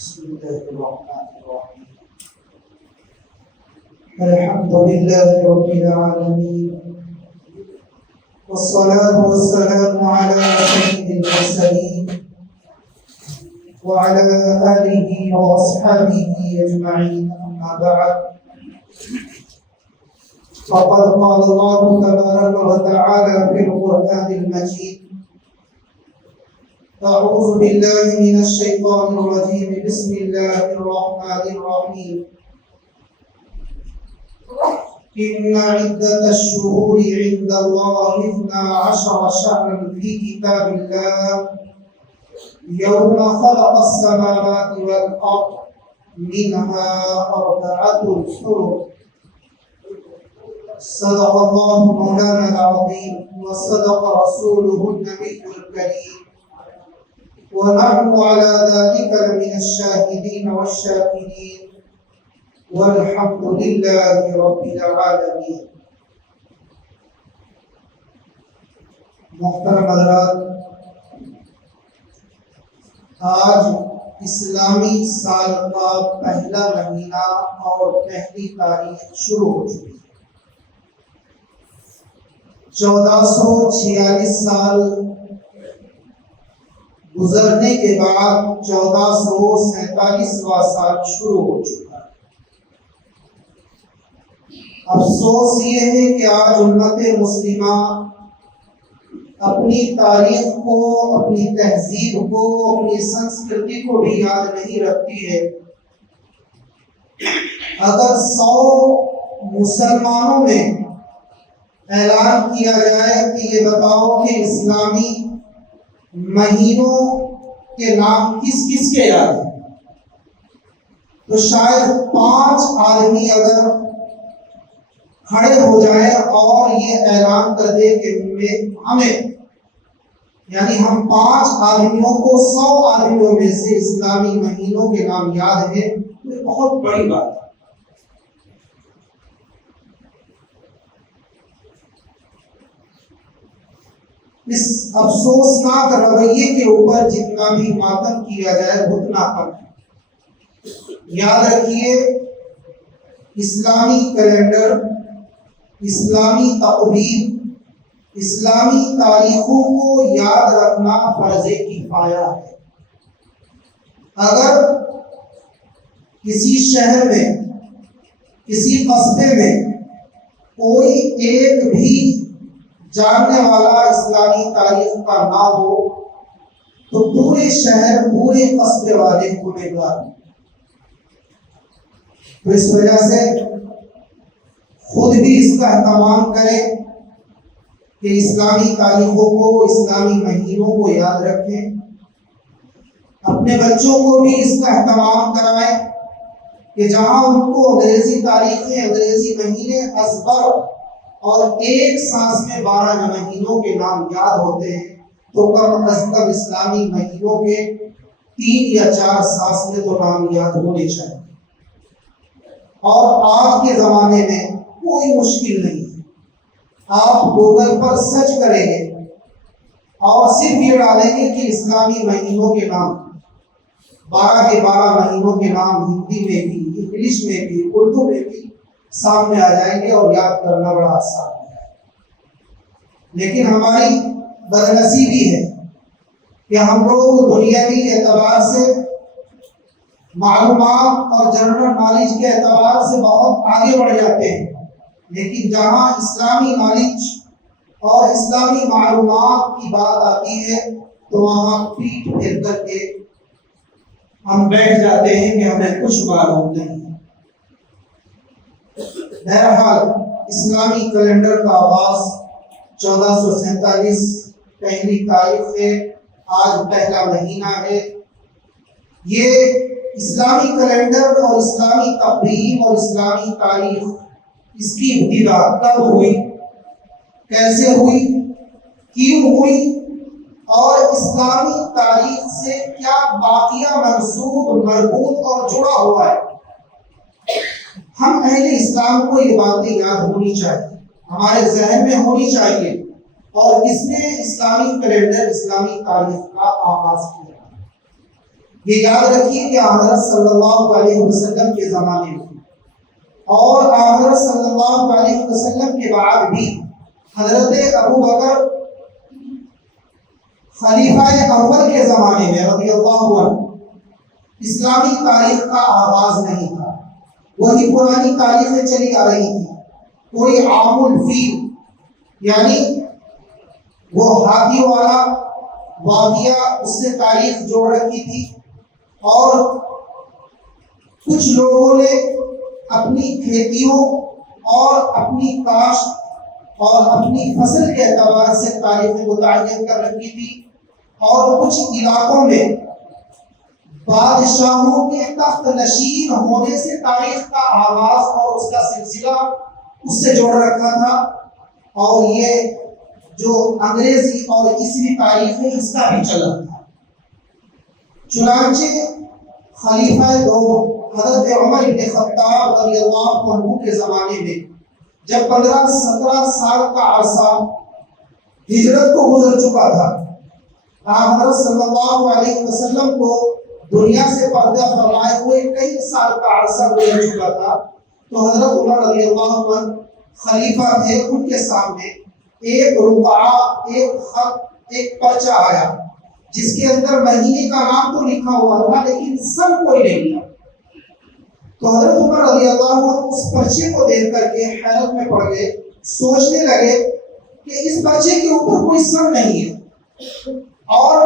بسم الله الرحمن الرحيم. الحمد لله رب العالمين، والصلاة والسلام على سيد المرسلين وعلى آله وأصحابه أجمعين، أما بعد. فقد قال الله تبارك وتعالى في القرآن المجيد: أعوذ بالله من الشيطان الرجيم، بسم الله الرحمن الرحيم. إن عدة الشهور عند الله 12 شهرا في كتاب الله يوم خلق السماوات والأرض منها 4 حرم. صدق الله مولانا العظيم وصدق رسوله النبي الكريم، ونحن على ذلك لمن الشاهدين والشاكرين، والحمد لله رب العالمين. محترم حضرات، آج اسلامی سال کا پہلا مہینہ اور پہلی تاریخ شروع ہو چکی ہے۔ 1446 سال گزرنے کے بعد 1447واں سال شروع ہو چکا ہے۔ افسوس یہ ہے کہ آج امت مسلمہ اپنی تاریخ کو، اپنی تہذیب کو، اپنی سنسکرتی کو بھی یاد نہیں رکھتی ہے۔ اگر 100 مسلمانوں میں اعلان کیا جائے کہ یہ بتاؤ کہ اسلامی مہینوں کے نام کس کس کے یاد ہیں، تو شاید 5 آدمی اگر کھڑے ہو جائیں اور یہ اعلان کر دے کہ ہمیں، یعنی ہم 5 آدمیوں کو 100 آدمیوں میں سے اسلامی مہینوں کے نام یاد ہیں، تو یہ بہت بڑی بات ہے۔ اس افسوسناک رویے کے اوپر جتنا بھی ماتم کیا جائے اتنا کم ہے۔ یاد رکھیے، اسلامی کیلنڈر، اسلامی تقویم، اسلامی تاریخوں کو یاد رکھنا فرض کفایہ ہے۔ اگر کسی شہر میں، کسی قصبے میں کوئی ایک بھی جاننے والا اسلامی تاریخ کا نہ ہو تو پورے شہر، پورے قصبے والے گنہگار ہیں۔ تو اس وجہ سے خود بھی اس کا اہتمام کریں کہ اسلامی تاریخوں کو، اسلامی مہینوں کو یاد رکھیں۔ اپنے بچوں کو بھی اس کا اہتمام کرائیں کہ جہاں ان کو انگریزی تاریخیں، انگریزی مہینے ازبر اور ایک سانس میں 12 مہینوں کے نام یاد ہوتے ہیں، تو کم از کم اسلامی مہینوں کے 3 یا 4 سانس میں تو نام یاد ہونے چاہیے۔ اور آج کے زمانے میں کوئی مشکل نہیں ہے، آپ گوگل پر سرچ کریں گے اور صرف یہ ڈالیں گے کہ اسلامی مہینوں کے نام، 12 کے 12 مہینوں کے نام ہندی میں بھی، انگلش میں بھی، اردو میں بھی سامنے آ جائیں گے اور یاد کرنا بڑا آسان ہے۔ لیکن ہماری بدنصیبی ہے کہ ہم لوگ دنیاوی اعتبار سے، معلومات اور جنرل نالج کے اعتبار سے بہت آگے بڑھ جاتے ہیں، لیکن جہاں اسلامی نالج اور اسلامی معلومات کی بات آتی ہے تو وہاں پیٹ پھیر کر کے ہم بیٹھ جاتے ہیں کہ ہمیں کچھ معلوم نہیں۔ بہرحال اسلامی کیلنڈر کا آغاز 1447 پہلی تاریخ ہے، آج پہلا مہینہ ہے۔ یہ اسلامی کیلنڈر اور اسلامی تقویم اور اسلامی تاریخ، اس کی ابتدا کب ہوئی، کیسے ہوئی، کیوں ہوئی، اور اسلامی تاریخ سے کیا باقیہ منسوب، مربوط اور جڑا ہوا ہے، ہم اہل اسلام کو یہ باتیں یاد ہونی چاہیے، ہمارے ذہن میں ہونی چاہیے، اور اس نے اسلامی کیلنڈر، اسلامی تاریخ کا آغاز کیا۔ یہ یاد رکھیے کہ حضرت صلی اللہ علیہ وسلم کے زمانے میں اور حضرت صلی اللہ علیہ وسلم کے بعد بھی حضرت ابو بکر خلیفہ اول کے زمانے میں رضی اللہ عنہ اسلامی تاریخ کا آغاز نہیں تھا، وہی پرانی تاریخیں چلی آ رہی تھی۔ کوئی عام الفیل یعنی وہ ہاتھی والا واقعہ اس سے تاریخ جوڑ رکھی تھی، اور کچھ لوگوں نے اپنی کھیتیوں اور اپنی کاشت اور اپنی فصل کے اعتبار سے تاریخ متعین کر رکھی تھی، اور کچھ علاقوں میں بادشاہوں کے تخت نشین ہونے سے تاریخ کا آغاز اور اس کا سلسلہ اس سے جوڑ رکھا تھا، اور یہ جو انگریزی اور عیسوی تاریخ ہے اس کا بھی چلن تھا۔ چنانچہ خلیفہ دوم حضرت عمر بن خطاب رضی اللہ عنہ کے زمانے میں جب 15-17 سال کا عرصہ ہجرت کو گزر چکا تھا، حضرت صلی اللہ علیہ وسلم کو دنیا سے پردہ فرمائے ہوئے کئی سال کا عرصہ گزر چکا تھا، تو حضرت عمر رضی اللہ عنہ خلیفہ تھے، ان کے سامنے ایک رقعہ، ایک خط، ایک پرچہ آیا جس کے اندر مہینے کا نام تو لکھا ہوا تھا لیکن سن کوئی نہیں تھا۔ تو حضرت عمر رضی اللہ عنہ اس پرچے کو دیکھ کر کے حیرت میں پڑ گئے، سوچنے لگے کہ اس پرچے کے اوپر کوئی سن نہیں ہے، اور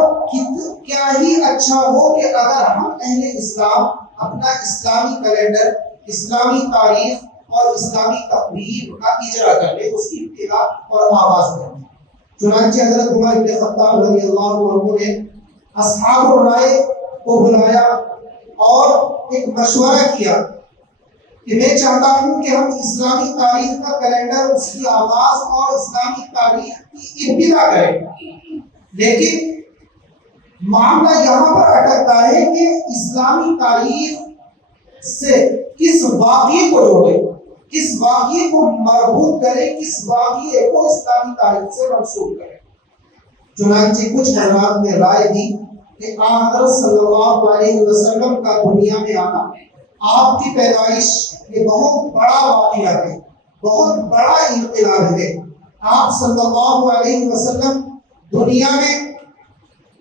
کیا ہی اچھا ہو کہ اگر ہم اہل اسلام اپنا اسلامی کیلنڈر، اسلامی تاریخ اور اسلامی تقویم کا اجرا کر لیں، اس کی ابتدا اور آغاز کریں۔ چنانچہ حضرت عمر بن خطاب رضی اللہ عنہ نے اصحاب الرائے کو بلایا اور ایک مشورہ کیا کہ میں چاہتا ہوں کہ ہم اسلامی تاریخ کا کیلنڈر، اس کی آغاز اور اسلامی تاریخ کی ابتدا کریں، لیکن معاملہ یہاں پر اٹکتا ہے کہ اسلامی تاریخ سے کس واقعے کو جوڑے، کس واقعے کو مربوط کرے، کس واقعے کو اسلامی تاریخ سے منسوب کرے۔ چنانچہ کچھ حضرات نے رائے دی کہ حضرت صلی اللہ علیہ وسلم کا دنیا میں آنا، آپ کی پیدائش، یہ بہت بڑا واقعہ ہے، بہت بڑا انقلاب ہے۔ آپ صلی اللہ علیہ وسلم دنیا میں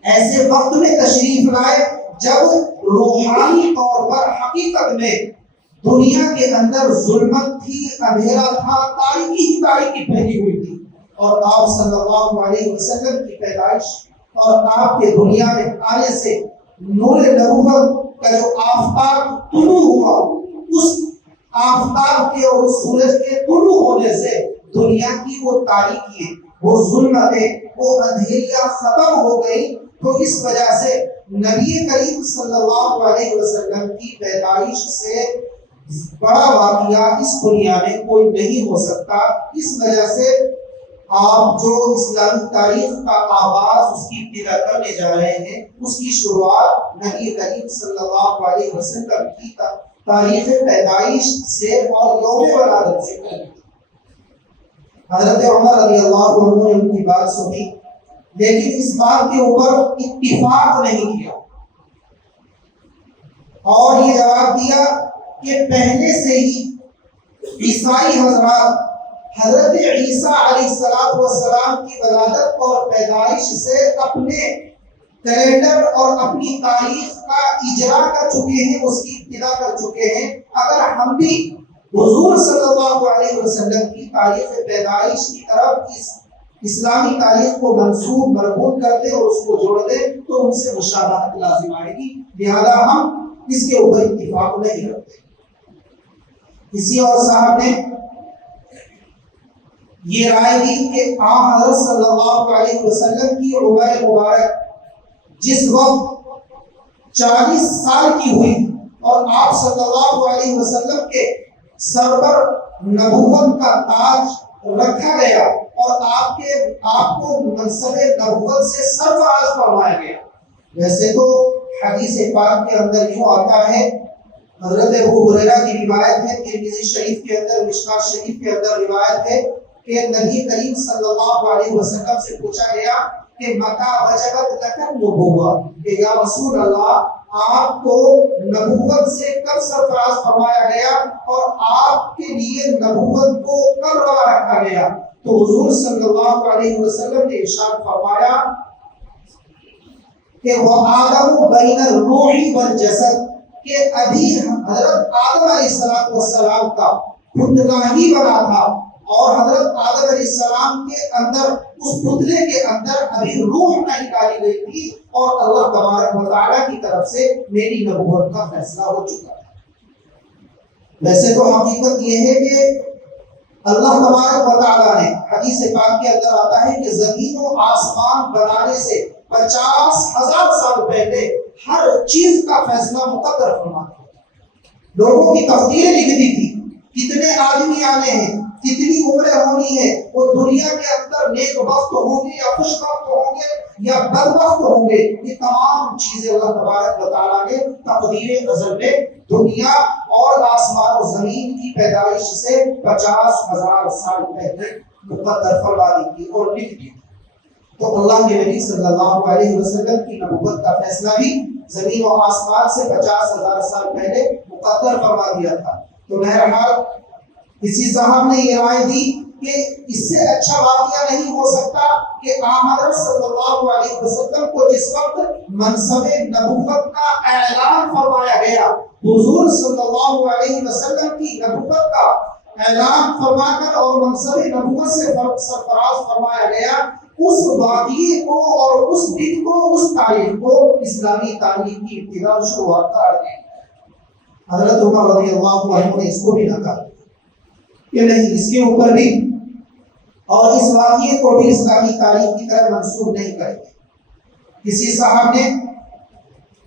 ایسے وقت میں تشریف لائے جب روحانی طور پر حقیقت میں دنیا کے اندر ظلمت تھی، اندھیرا تھا، تاریکی ہی تاریکی پھیلی ہوئی تھی، اور آپ صلی اللہ علیہ وسلم کی پیدائش اور آپ کے دنیا میں آنے سے نور نبوت کا جو آفتاب طلوع ہوا، اس آفتاب کے اور سورج کے طلوع ہونے سے دنیا کی وہ تاریکی، وہ ظلمتیں، وہ اندھیریاں ختم ہو گئی۔ تو اس وجہ سے نبی کریم صلی اللہ علیہ وسلم کی پیدائش سے بڑا واقعہ اس دنیا میں کوئی نہیں ہو سکتا۔ اس وجہ سے آپ جو اسلامی تاریخ کا آغاز، اس کی ابتدا کرنے جا رہے ہیں، اس کی شروعات نبی کریم صلی اللہ علیہ وسلم کی تاریخ پیدائش سے اور یوم ولادت سے کریں۔ حضرت عمر رضی اللہ عنہ نے ان کی بات سنی، لیکن اس بات کے اوپر اتفاق نہیں کیا، اور یہ جواب دیا کہ پہلے سے ہی عیسائی حضرات حضرت عیسیٰ علیہ السلام کی ولادت اور پیدائش سے اپنے کیلنڈر اور اپنی تاریخ کا اجرا کر چکے ہیں، اس کی ابتدا کر چکے ہیں۔ اگر ہم بھی حضور صلی اللہ علیہ وسلم کی تاریخ پیدائش کی طرف اس اسلامی تاریخ کو منسوب مربوط کرتے اور اس کو جوڑ دیں تو ان سے مشابہت لازم آئے گی، لہذا ہم اس کے اوپر اتفاق نہیں کرتے۔ کسی اور صاحب نے یہ رائے دی کہ حضرت صلی اللہ علیہ وسلم کی عمر مبارک جس وقت 40 سال کی ہوئی اور آپ صلی اللہ علیہ وسلم کے سر پر نبوت کا تاج رکھا گیا اور آپ کو منصب نبوت سے سرفراز فرمایا گیا۔ ویسے تو حدیث پاک کے اندر یوں آتا ہے، حضرت ابو ہریرہ کی روایت ہے، ترمذی شریف کے اندر، مشکوٰۃ شریف کے اندر روایت ہے کہ نبی کریم صلی اللہ علیہ وسلم سے پوچھا گیا کہ متا وجبت لک النبوۃ، کہ یا رسول اللہ آپ کو نبوت سے کب سرفراز فرمایا گیا اور آپ کے لیے نبوت کو کب روا رکھا گیا؟ تو حضور صلی اللہ علیہ وسلم نے ارشاد فرمایا کہ وہ آدم بین الروح والجسد، کہ ابھی حضرت آدم علیہ السلام کا پتلا ہی بنا تھا اور حضرت آدم علیہ السلام کے اندر، اس پتلے کے اندر ابھی روح نہیں ڈالی گئی تھی اور اللہ تبارک و تعالیٰ کی طرف سے میری نبوت کا فیصلہ ہو چکا ہے۔ ویسے تو حقیقت یہ ہے کہ اللہ تبارک و تعالیٰ نے حدیث پاک کے اندر آتا ہے کہ زمین و آسمان بنانے سے 50,000 سال پہلے ہر چیز کا فیصلہ مقدر فرما تھا۔ لوگوں کی تقدیریں لکھ دی تھی، کتنے آدمی آنے ہیں، کتنی عمریں ہونی ہے، وہ دنیا کے اندر نیک وقت ہوں گے یا خوش وقت ہوں گے یا بد وقت ہوں گے، یہ تمام چیزیں اللہ تبارک و تعالیٰ نے تقدیر ازل میں دنیا اور آسمان و زمین کی پیدائش سے 50,000 سال پہلے مقدر فرما دی تھی اور لکھ دی۔ تو اللہ کے نبی صلی اللہ علیہ وسلم کی نبوت کا فیصلہ بھی زمین و آسمان سے 50,000 سال پہلے مقدر فرما دیا تھا۔ تو بہرحال کسی صاحب نے یہ رائے دی کہ اس سے اچھا واقعہ نہیں ہو سکتا کہ حضرت صلی اللہ علیہ وسلم کو جس وقت منصب نبوت کا اعلان فرمایا گیا، حضور صلی اللہ علیہ وسلم کی نبوت کا اعلان فرما کر اور منصب نبوت سے سرفراز فرمایا گیا، اس واقعے کو اور اس دن کو، اس تاریخ کو اسلامی تاریخ کی ابتدا اور شروعات قرار دی۔ حضرت عمر رضی اللہ عنہ نے اس کو بھی نہ کہا کہ نہیں، اس کے اوپر بھی اور اس واقعے کو بھی اسلامی تاریخ کی طرح منسوخ نہیں کریں گے۔ کسی صاحب نے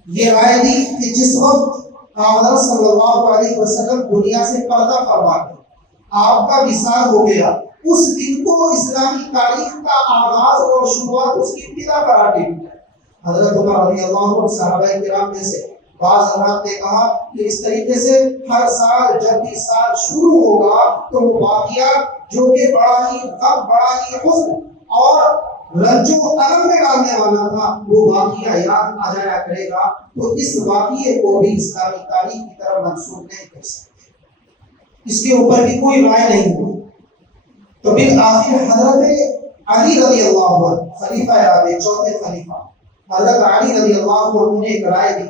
یہ رائے دی کہ جس وقت حضرت صلی اللہ علیہ وسلم دنیا سے پردہ فرما کر آپ کا وصال ہو گیا، اس دن کو اسلامی تاریخ کا آغاز اور شروعات، اس کی ابتدا قرار دی۔ حضرت عمر رضی اللہ عنہ صحابہ کرام میں سے بعض حضرات نے کہا کہ اس طریقے سے ہر سال جب بھی سال شروع ہوگا تو وہ واقعہ جو کہ بڑا ہی غم، بڑا ہی حزن اور رنج و الم میں ڈالنے والا تھا، وہ واقعہ یاد آ جایا کرے گا، تو اس واقعے کو بھی اسلامی تاریخ کی طرف منسوخ نہیں کر سکتے۔ اس کے اوپر بھی کوئی رائے نہیں ہوئی۔ تو بالآخر حضرت علی رضی اللہ عنہ، خلیفہ رابع، چوتھے خلیفہ حضرت علی رضی اللہ عنہ نے ایک رائے دی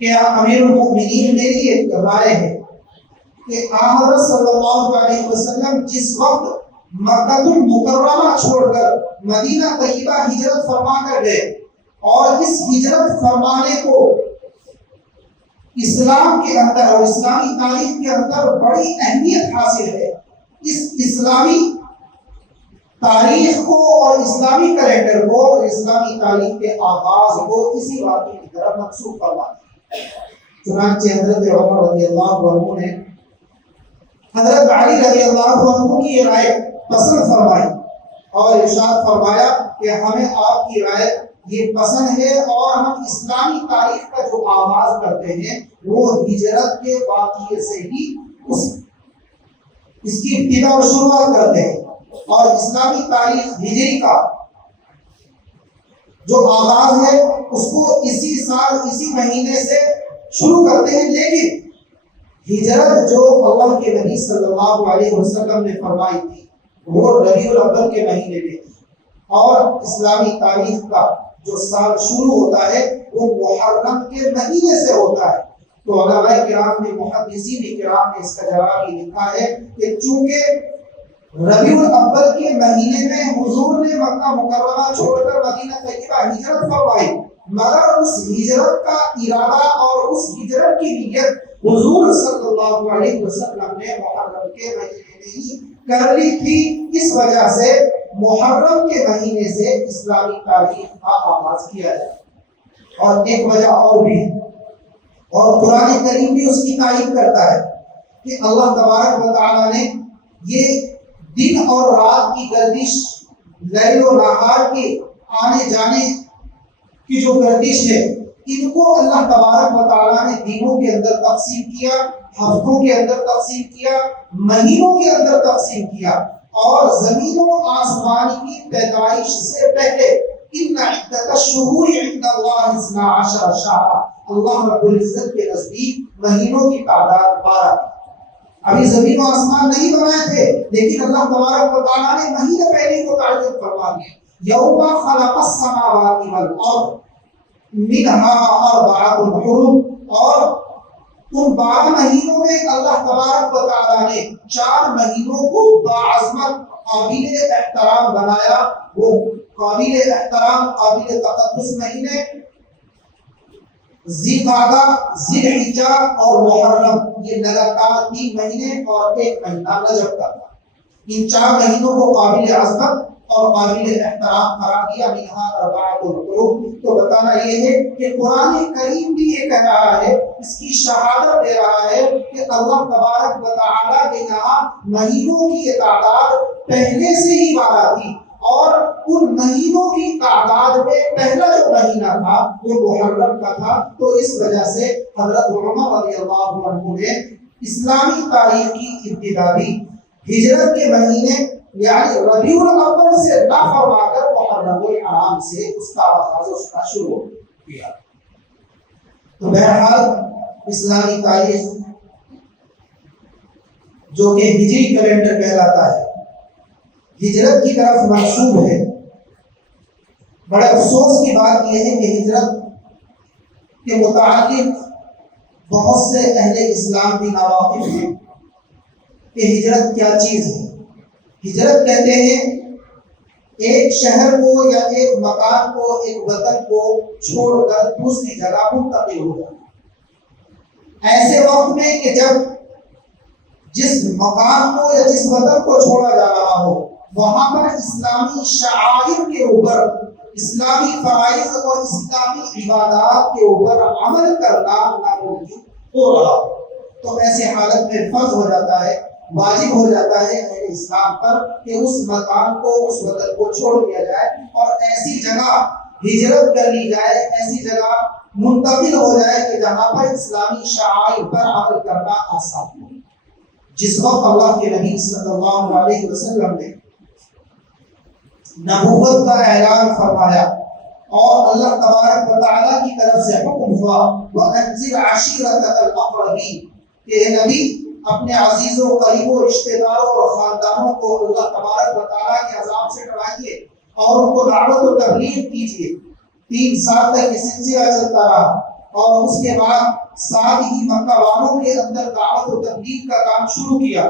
کہ امیر المؤمنین، میری ایک رائے ہے کہ حضرت صلی اللہ علیہ وسلم جس وقت مکہ المکرمہ چھوڑ کر مدینہ طیبہ ہجرت فرما کر گئے اور اس ہجرت فرمانے کو اسلام کے اندر اور اسلامی تاریخ کے اندر بڑی اہمیت حاصل ہے، اس اسلامی تاریخ کو اور اسلامی کیلنڈر کو اور اسلامی تاریخ کے آغاز کو اسی واقعے کی طرف منسوخ فرما دیا۔ چنانچہ حضرت عمر رضی اللہ عنہ نے حضرت علی رضی اللہ عنہ کی یہ رائے پسند فرمائی اور ارشاد فرمایا کہ ہمیں آپ کی رائے یہ پسند ہے اور ہم اسلامی تاریخ کا جو آغاز کرتے ہیں وہ ہجرت کے واقعے سے ہی اس کی ابتدا اور شروعات کرتے ہیں اور اسلامی تاریخ ہجری کا جو آغاز ہے اس کو اسی سال اسی مہینے سے شروع کرتے ہیں، لیکن ہجرت جو اللہ کے نبی صلی اللہ علیہ وسلم نے فرمائی تھی وہ ربیع الاول کے مہینے میں تھی اور اسلامی تاریخ کا جو سال شروع ہوتا ہے وہ محرم کے مہینے سے ہوتا ہے۔ تو علماء کرام نے، محدثین کرام نے اس کا جواب یہ لکھا ہے کہ چونکہ ربیع الاول کے مہینے میں حضور نے مکہ مکرمہ چھوڑ کر مدینہ طیبہ ہجرت فرمائی، مگر اس ہجرت کا ارادہ اور اس ہجرت کی نیت حضور صلی اللہ علیہ وسلم نے محرم کے مہینے میں ہی کر لی تھی، اس وجہ سے محرم کے مہینے سے اسلامی تاریخ کا آغاز کیا جائے۔ اور ایک وجہ اور بھی ہے اور قرآن کریم بھی اس کی تائید کرتا ہے کہ اللہ تبارک و تعالیٰ نے یہ دن اور رات کی گردش، لیل و نہار کے آنے جانے کی جو گردش ہے، ان کو اللہ تبارک و تعالیٰ نے دنوں کے اندر تقسیم کیا، ہفتوں کے اندر تقسیم کیا، مہینوں کے اندر تقسیم کیا، اور زمین و آسمان کی پیدائش سے پہلے ان عدت الشہور عند اللہ 12 شہرا، اللہ رب العزت کے نزدیک مہینوں کی تعداد 12 تھی۔ ابھی زمین و آسمان نہیں بنائے تھے، لیکن اللہ تبارک و تعالیٰ نے مہینے پہلے کو تعین فرما دیا۔ یوم خلق السماوات والارض منہا اربعۃ حرم، اور ان 12 مہینوں میں اللہ تبارک و تعالیٰ نے 4 مہینوں کو باعظمت قابل احترام بنایا۔ وہ قابل احترام قابل تقدس مہینے ذی قعدہ، ذی الحجہ اور محرم، یہ لگاتار 3 مہینے اور 1 مہینہ رجب کا تھا۔ ان 4 مہینوں کو قابل عظمت اور قابل احترام قرار دیا۔ منہا اربعۃ حرم، تو بتانا یہ ہے کہ قرآن کریم بھی یہ کہہ رہا ہے، اس کی شہادت دے رہا ہے کہ اللہ تبارک و تعالیٰ کے یہاں مہینوں کی یہ تعداد پہلے سے ہی 12 تھی، اور ان مہینوں کی تعداد میں پہلا جو مہینہ تھا وہ محرم کا تھا۔ تو اس وجہ سے حضرت عمر رضی اللہ عنہ نے اسلامی تاریخ کی ابتدا بھی ہجرت کے مہینے یعنی ربیع الاول سے نہ فرما کر محرم الحرام سے اس کا آغاز اس کا شروع کیا۔ تو بہرحال اسلامی تاریخ جو کہ ہجری کیلنڈر کہلاتا ہے، ہجرت کی طرف منسوب ہے۔ بڑے افسوس کی بات یہ ہے کہ ہجرت کے متعلق بہت سے اہل اسلام بھی ناواقف ہیں کہ ہجرت کیا چیز ہے۔ ہجرت کہتے ہیں ایک شہر کو یا ایک مکان کو، ایک وطن کو چھوڑ کر دوسری جگہ منتقل ہو جانا۔ ایسے وقت میں کہ جب جس مکان کو یا جس وطن کو چھوڑا جا رہا ہو وہاں پر اسلامی شعائر کے اوپر، اسلامی فرائض اور اسلامی عبادات کے اوپر عمل کرنا ناممکن ہو رہا ہو، تو ایسے حالت میں فرض ہو جاتا ہے، واجب ہو جاتا ہے اہل اسلام پر کہ اس مکان کو، اس وطن کو چھوڑ دیا جائے اور ایسی جگہ ہجرت کر لی جائے، ایسی جگہ منتقل ہو جائے کہ جہاں پر اسلامی شعائر پر عمل کرنا آسان ہو۔ جس وقت اللہ کے نبی صلی اللہ علیہ وسلم نے نبوت کا اعلان فرمایا اور اللہ تبارک و تعالیٰ کی طرف سے حکم ہوا وَأَنذِرْ عَشِيرَتَكَ الْأَقْرَبِينَ کہ اے نبی اپنے عزیزوں، قریبوں، رشتہ داروں اور خاندانوں کو اللہ تبارک و تعالیٰ کے عذاب سے ڈرائیے اور ان کو دعوت و تبلیغ کیجیے۔ 3 سال تک یہ سلسلہ چلتا رہا اور اس کے بعد ساتھ ہی مکہ والوں کے اندر دعوت و تبلیغ کا کام شروع کیا۔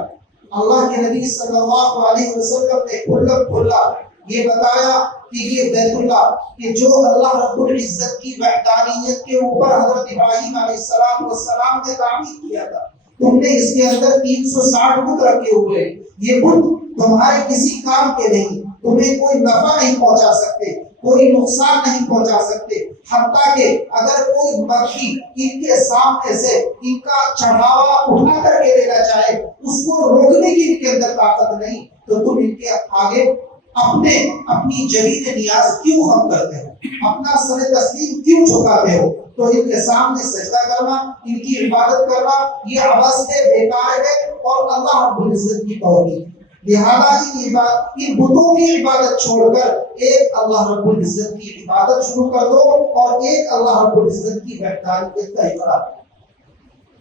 اللہ کے نبی صلی اللہ علیہ وسلم نے کھلا یہ بتایا کہ یہ بیت اللہ کہ جو اللہ رب العزت کی وحدانیت کے اوپر حضرت ابراہیم علیہ السلام نے تعمیر کیا تھا، تم نے اس کے اندر 360 بت رکھے ہوئے، یہ بت تمہارے کسی کام کے نہیں، تمہیں کوئی نفع نہیں پہنچا سکتے، کوئی نقصان نہیں پہنچا سکتے، حتیٰ کہ اگر کوئی مکھی ان کے سامنے سے ان کا چڑھاوا اٹھا کر کے لینا چاہے اس کو روکنے کی ان کے اندر طاقت نہیں، تو تم ان کے آگے اپنی جبین نیاز کیوں خم کرتے ہو، اپنا سر تسلیم کیوں جھکاتے ہو؟ تو ان کے سامنے سجدہ کرنا، ان کی عبادت کرنا یہ عبث ہے، بیکار ہے اور اللہ رب العزت کی توہین۔ لہذا ان بتوں کی عبادت چھوڑ کر ایک اللہ رب العزت کی عبادت شروع کر دو اور ایک اللہ رب العزت کی وحدانیت کا اقرار کرو۔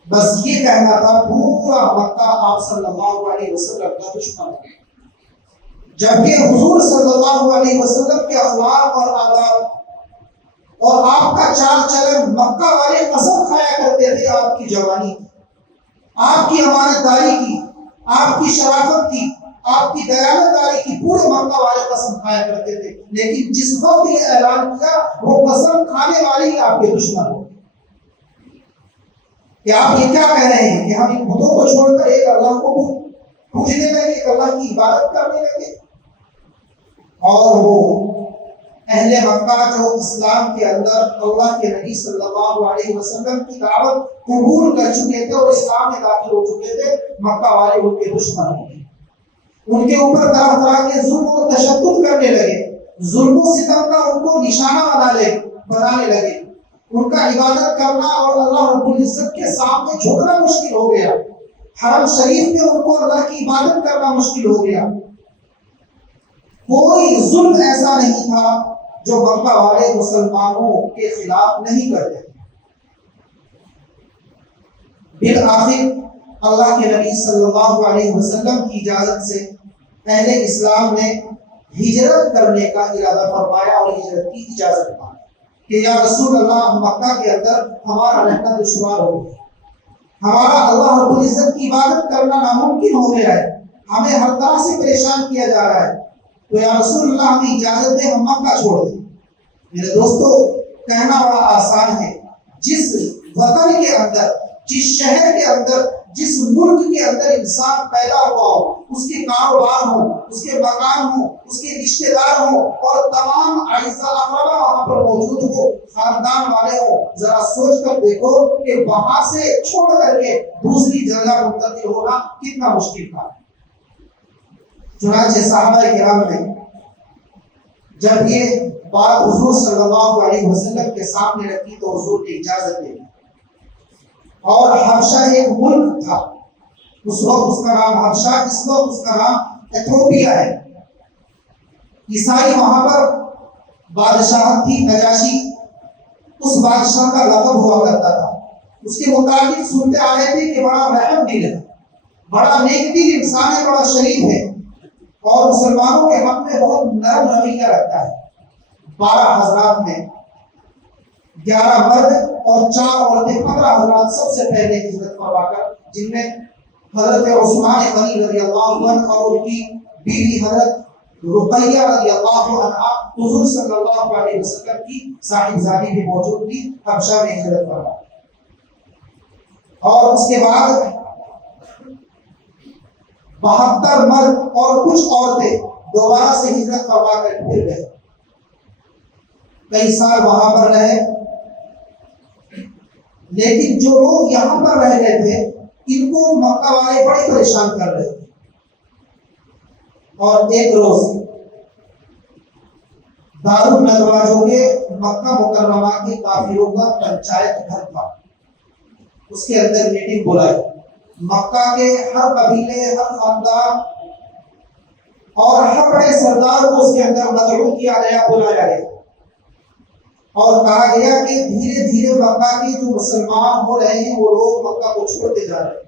بس یہ کہنا تھا، پورا مکہ آپ صلی اللہ علیہ وسلم کا دشمن ہے، جبکہ حضور صلی اللہ علیہ وسلم کے اخلاق اور آداب اور آپ کا چال چلن مکہ والے قسم کھایا کرتے تھے آپ کی جوانی کی، آپ کی امانت داری کی، آپ کی شرافت کی، آپ کی دیانت داری کی، پورے مکہ والے قسم کھایا کرتے تھے۔ لیکن جس وقت یہ اعلان کیا وہ قسم کھانے والے ہی آپ کے دشمن ہو کہ آپ یہ کیا کہہ رہے ہیں کہ ہم ان بتوں کو چھوڑ کر ایک اللہ کو پوجنے لگے، ایک اللہ کی عبادت کرنے لگے۔ اور وہ اہل مکہ جو اسلام کے اندر اللہ کے نبی صلی اللہ علیہ وسلم کی دعوت قبول کر چکے تھے اور اسلام میں داخل ہو چکے تھے، مکہ والے ان کے دشمن ہو گئے، ان کے اوپر طرح طرح کے ظلم و تشدد کرنے لگے، ظلم و ستم کا ان کو نشانہ بنانے لگے، ان کا عبادت کرنا اور اللہ رب العزت کے سامنے جھکنا مشکل ہو گیا، حرم شریف میں ان کو اللہ کی عبادت کرنا مشکل ہو گیا۔ کوئی ظلم ایسا نہیں تھا جو مکہ والے مسلمانوں کے خلاف نہیں کرتے تھے۔ بالآخر اللہ کے نبی صلی اللہ علیہ وسلم کی اجازت سے اہل اسلام نے ہجرت کرنے کا ارادہ فرمایا اور ہجرت کی اجازت مانگی کہ یا رسول اللہ، مکہ کے اندر ہمارا رہنا دشوار ہو گیا، ہمارا اللہ رب العزت کی عبادت کرنا ناممکن ہو گیا ہے، ہمیں ہر طرح سے پریشان کیا جا رہا ہے، تو یا رسول اللہ ہمیں اجازت دیں، ہم مکہ چھوڑ دیں۔ میرے دوستو، کہنا بڑا آسان ہے، جس وطن کے اندر، جس شہر کے اندر، جس ملک کے اندر انسان پیدا ہوا ہو، اس کے کاروبار ہو، اس کے مکان ہو، اس کے رشتے دار ہو اور تمام اعزاء اقربا وہاں پر موجود ہو، خاندان والے ہو، ذرا سوچ کر دیکھو کہ وہاں سے چھوڑ کر کے دوسری جگہ منتقل ہونا کتنا مشکل تھا۔ چنانچہ صحابہ کرام نے جب یہ بات حضور صلی اللہ علیہ وسلم کے سامنے رکھی تو حضور نے اجازت دی، اور حبشہ ایک ملک تھا، اس وقت اس کا نام حبشہ، اس وقت اس کا نام ایتھوپیا ہے۔ عیسائی وہاں پر بادشاہ تھی نجاشی، اس بادشاہ کا لقب ہوا کرتا تھا۔ اس کے متعلق سنتے آ رہے تھے کہ بڑا رحم دل ہے، بڑا نیک دل انسان ہے، بڑا شریف ہے، اور مسلمانوں کے حق میں بہت نرم رویہ رکھتا ہے۔ 12 حضرات میں 11 مرد اور 4 عورتیں، 15 حضرات سب سے پہلے ہجرت فرما کر، جن میں حضرت عثمان غنی رضی اللہ عنہ اور ان کی بیوی حضرت رقیہ رضی اللہ عنہ حضور صلی اللہ علیہ وسلم کی صاحبزادی بھی موجود تھی، حبشہ میں ہجرت فرما۔ اور اس کے بعد 72 مرد اور کچھ عورتیں دوبارہ سے ہجرت فرما کر پھر گئے، کئی سال وہاں پر رہے، لیکن جو لوگ یہاں پر رہ گئے تھے ان کو مکہ والے بڑے پریشان کر رہے تھے۔ اور ایک روز دارالندوا جو کہ مکہ مکرمہ کے کافروں کا پنچایت گھر تھا، اس کے اندر میٹنگ بلائی، مکہ کے ہر قبیلے، ہر خاندان اور ہر بڑے سردار کو اس کے اندر مدعو کیا گیا، بلایا گیا، اور کہا گیا کہ دھیرے دھیرے مکہ کے جو مسلمان ہو رہے ہیں وہ لوگ مکہ کو چھوڑتے جا رہے ہیں،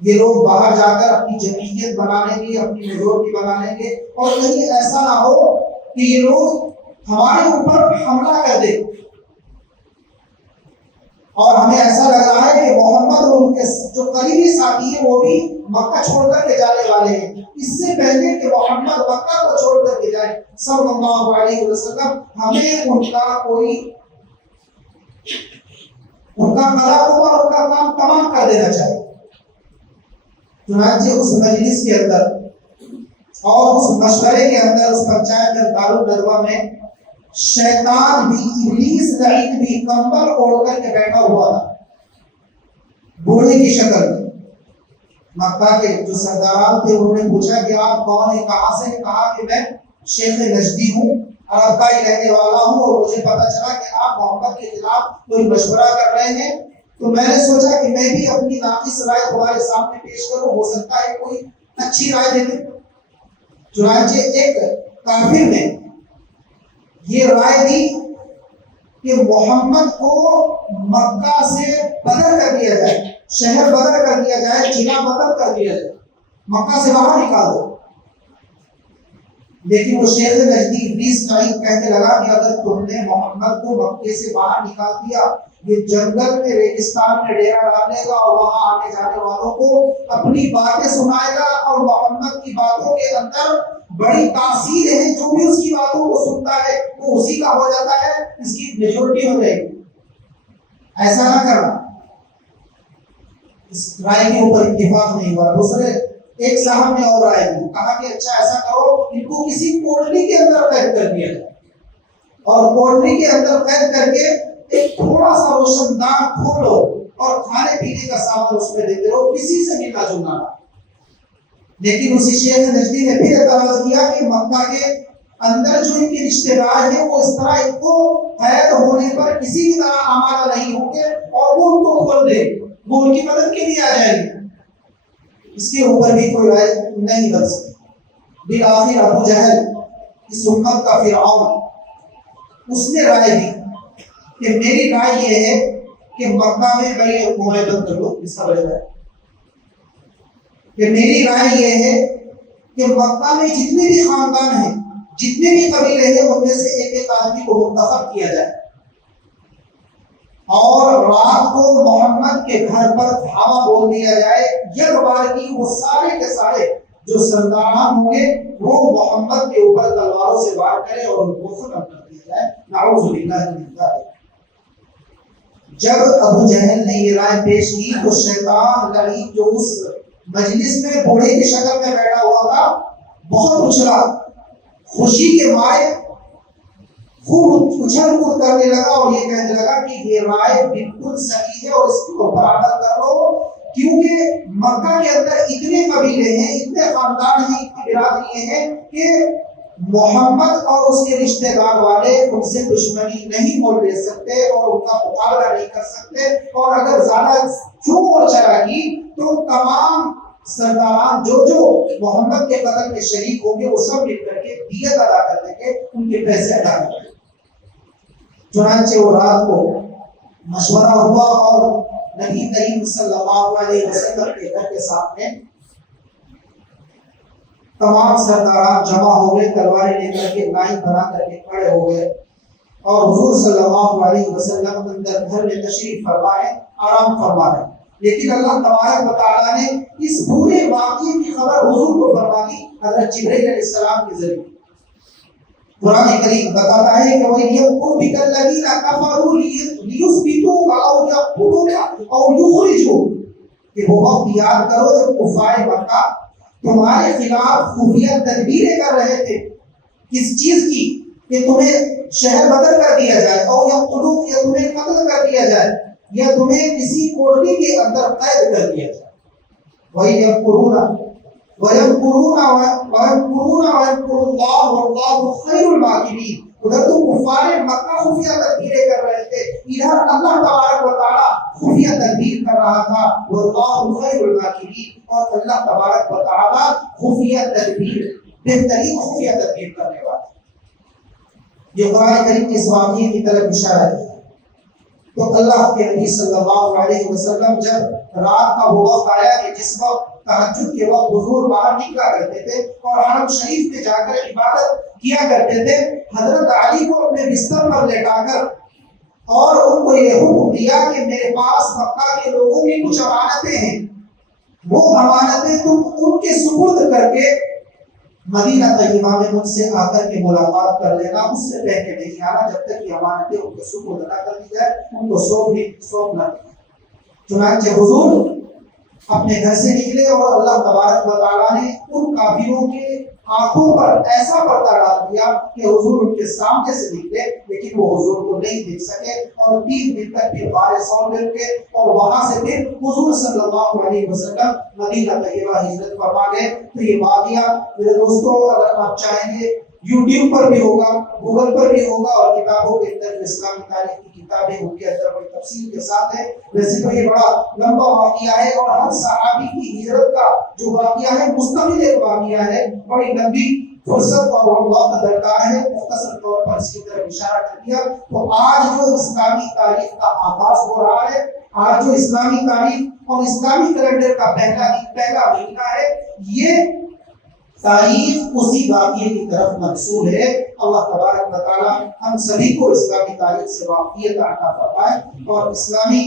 یہ لوگ باہر جا کر اپنی جمعیت بنا لیں گے، اپنی میجورٹی بنا لیں گے، اور کہیں ایسا نہ ہو کہ یہ لوگ ہمارے اوپر حملہ کر دیں، اور ہمیں ایسا لگ رہا ہے کہ محمد اور ان کے جو قریبی ساتھی ہیں وہ بھی مکہ چھوڑ کر کے جانے والے ہیں، اس سے پہلے کہ محمد مکہ کو چھوڑ کر کے جائے صلی اللہ علیہ وسلم، ہمیں ان کا کوئی ان کا قضا اور ان کا کام تمام کر دینا چاہیے۔ چنانچہ اس مجلس کے اندر اور اس مشورے کے اندر، اس پنچایت میں دارالندوا میں شیطان بھی، ابلیس لعین بھی کمبل اوڑھ کر کے بیٹھا ہوا تھا، بوڑھے کی شکل میں۔ مکہ کے جو سرداران تھے انہوں نے پوچھا کہ آپ کون ہیں، کہاں سے؟ کہا کہ میں شیخ نجدی ہوں، عرب کا ہی رہنے والا ہوں، اور مجھے پتا چلا کہ آپ محمد کے خلاف کوئی مشورہ کر رہے ہیں، تو میں نے سوچا کہ میں بھی اپنی ناقص رائے تمہارے سامنے پیش کروں، ہو سکتا ہے کوئی اچھی رائے دے دیں۔ چنانچہ ایک کافر نے یہ رائے دی کہ محمد کو مکہ سے بدر کر دیا جائے، شہر بدر کر دیا جائے، ضلع بدر کر دیا جائے، مکہ سے باہر نکال دو۔ لیکن وہ شیخ نجدی ابلیس لعین کہنے لگا کہ اگر تم نے محمد کو مکے سے باہر نکال دیا، یہ جنگل میں ریگستان میں ڈیرا ڈالے گا اور وہاں آنے جانے والوں کو اپنی باتیں سنائے گا، اور محمد کی باتوں کے اندر بڑی تاثیر ہے، جو بھی اس کی باتوں کو سنتا ہے وہ اسی کا ہو جاتا ہے، اس کی میجورٹی ہو جائے گی، ایسا نہ کرنا۔ اس رائے کے اوپر اتفاق نہیں ہوا۔ دوسرے ایک صاحب نے اور رائے دی، کہا کہ اچھا ایسا کرو، ان کو کسی کوٹری کے اندر قید کر دیا جائے، اور کوٹری کے اندر قید کر کے ایک تھوڑا سا روشن دان کھولو اور کھانے پینے کا سامان اس میں دیتے رہو، کسی سے ملنا جلنا نہ۔ لیکن اسی شیخ نجدی نے پھر اعتراض کیا کہ مکہ کے اندر جو ان کے رشتے دار ہیں وہ اس طرح ان کو قید ہونے پر کسی بھی طرح آمادہ نہیں ہوں گے، اور وہ ان کو کھول دے، وہ ان کی مدد کے لیے آ جائیں گے۔ اس کے اوپر بھی کوئی رائے نہیں بن سکی۔ بالآخر ابو جہل اس امت کا فرعون، اس نے رائے دی کہ میری رائے یہ ہے کہ مکہ میں بھائی معاہدہ کر لو، اس کا وجہ ہے کہ میری رائے یہ ہے کہ مکہ میں جتنے بھی خاندان ہیں، جتنے بھی قبیلے ہیں، ان میں سے ایک ایک آدمی کو منتخب کیا جائے اور رات کو محمد کے گھر پر دھاوا بول دیا جائے، یک بار کی وہ سارے کے سارے جو سرداران ہوں گے وہ محمد کے اوپر تلواروں سے وار کرے اور ان کو ختم کر دیا جائے۔ نعوذ باللہ من ذلک۔ جب ابو جہل نے یہ رائے پیش کی تو شیطان لعین جو اس مجلس میں بوڑھے کی شکل میں بیٹھا ہوا تھا بہت اچھلا، خوشی کے مارے خوب اچھل کود کرنے لگا اور یہ کہنے لگا کہ یہ رائے بالکل صحیح ہے اور اس کے اوپر عمل کر لو، کیونکہ مکہ کے اندر اتنے قبیلے ہیں، اتنے خاندان ہیں، اتنی برادری ہیں کہ محمد اور اس کے رشتہ دار والے ان سے دشمنی نہیں مول لے سکتے اور ان کا مقابلہ نہیں کر سکتے، اور اگر زیادہ چوک اور چلاکی تو تمام سرداران جو محمد کے قتل میں شریک ہوں گے وہ سب مل کر کے دیت ادا کر دیں گے، ان کے پیسے ادا کر دیں گے۔ چنانچہ وہ رات کو مشورہ ہوا اور نبی کریم صلی اللہ علیہ وسلم کے گھر کے سامنے تمام سرداران جمع ہو گئے، تلواریں لے کر کے لائن بنا کر کے کھڑے ہو گئے اور حضور صلی اللہ علیہ وسلم اندر گھر میں تشریف فرمائے، آرام فرمائے۔ لیکن اللہ تبارک و تعالیٰ نے اس پورے واقعے کی خبر حضور کو فرما دی حضرت جبرائیل علیہ السلام کے ذریعے۔ قرآن کریم بتاتا ہے کہ وَيَقُولُ بِكَ الَّذِينَ كَفَرُوا لِيُثْبِتُوكَ أَوْ يَقْتُلُوكَ أَوْ يُخْرِجُوكَ، کہ وہ وقت یاد کرو جب کفار مکہ تمہارے خلاف خفیہ تدبیریں کر رہے تھے، کس چیز کی؟ کہ تمہیں شہر بدر کر دیا جائے، اور یا قلوب یا تمہیں قتل کر دیا جائے، یا تمہیں کسی کوٹری کے اندر قید کر دیا جائے۔ وَيَمْكُرُونَ وَيَمْكُرُ اللَّهُ وَاللَّهُ خَيْرُ الْمَاكِرِينَ۔ ادھر تو کفار مکہ خفیہ تدبیریں کر رہے تھے، ادھر اللہ تبارک و تعالیٰ خفیہ تدبیر کر رہا تھا، وَاللَّهُ خَيْرُ الْمَاكِرِينَ، اور اللہ تبارک و تعالیٰ خفیہ تدبیر، بہترین خفیہ تدبیر کرنے والا۔ یہ قرآن کریم کی اس واقعے کی طرف اشارہ ہے۔ تو اللہ کے نبی صلی اللہ علیہ وسلم جب رات کا وہ وقت آیا کہ جس وقت تہجد کے وقت حضور باہر نکلا کرتے تھے اور حرم شریف میں جا کر عبادت کیا کرتے تھے، حضرت علی کو اپنے بستر پر لٹا کر اور ان کو یہ حکم دیا کہ میرے پاس مکہ کے لوگوں کی کچھ امانتیں ہیں، وہ امانتیں تم ان کے سپرد کر کے مدینہ طیبہ میں مجھ سے آ کر کے ملاقات کر لینا، اس سے پہ کے نہیں آنا جب تک یہ امانتیں ان کے سپرد نہ کر دی جائے، ان کو سونپ نہ دیا۔ چنانچہ حضور اپنے گھر سے نکلے اور اللہ تبارک و تعالیٰ نے ان کافروں کے آنکھوں پر ایسا پردہ ڈال دیا کہ حضور ان کے سامنے سے نکلے لیکن وہ حضور کو نہیں دیکھ سکے، اور 3 دن تک پھر غار ثور میں رکے اور وہاں سے پھر حضور صلی اللہ علیہ وسلم مدینہ طیبہ ہجرت فرما گئے۔ تو یہ واقعہ میرے دوستوں اگر آپ چاہیں گے یوٹیوب پر بھی ہوگا، گوگل پر بھی ہوگا، اور کتابوں کے اندر اسلامی تاریخ کی کتابیں ان کے اندر بڑی تفصیل کے ساتھ ہے۔ ویسے تو یہ بڑا لمبا واقعہ ہے اور ہر صحابی کی ہجرت کا جو واقعہ ہے مستقل ایک واقعہ ہے، بڑی لمبی فرصت اور وقت درکار ہے، مختصر طور پر اس کی طرف اشارہ کر دیا۔ تو آج جو اسلامی تاریخ کا آغاز ہو رہا ہے، آج جو اسلامی تاریخ اور اسلامی کیلنڈر کا پہلا مہینہ ہے، یہ تاریخ اسی واقعے کی طرف مبسول ہے۔ اللہ تبارک و تعالیٰ ہم سبھی کو اسلامی تاریخ سے واقفیت عطا فرمائے اور اسلامی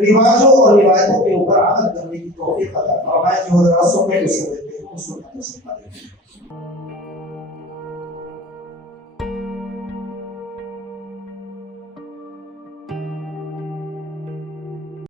رواجوں اور روایتوں کے اوپر عمل کرنے کی توفیق عطا فرمائے۔ جو رسول میں دیتے ہیں اس کو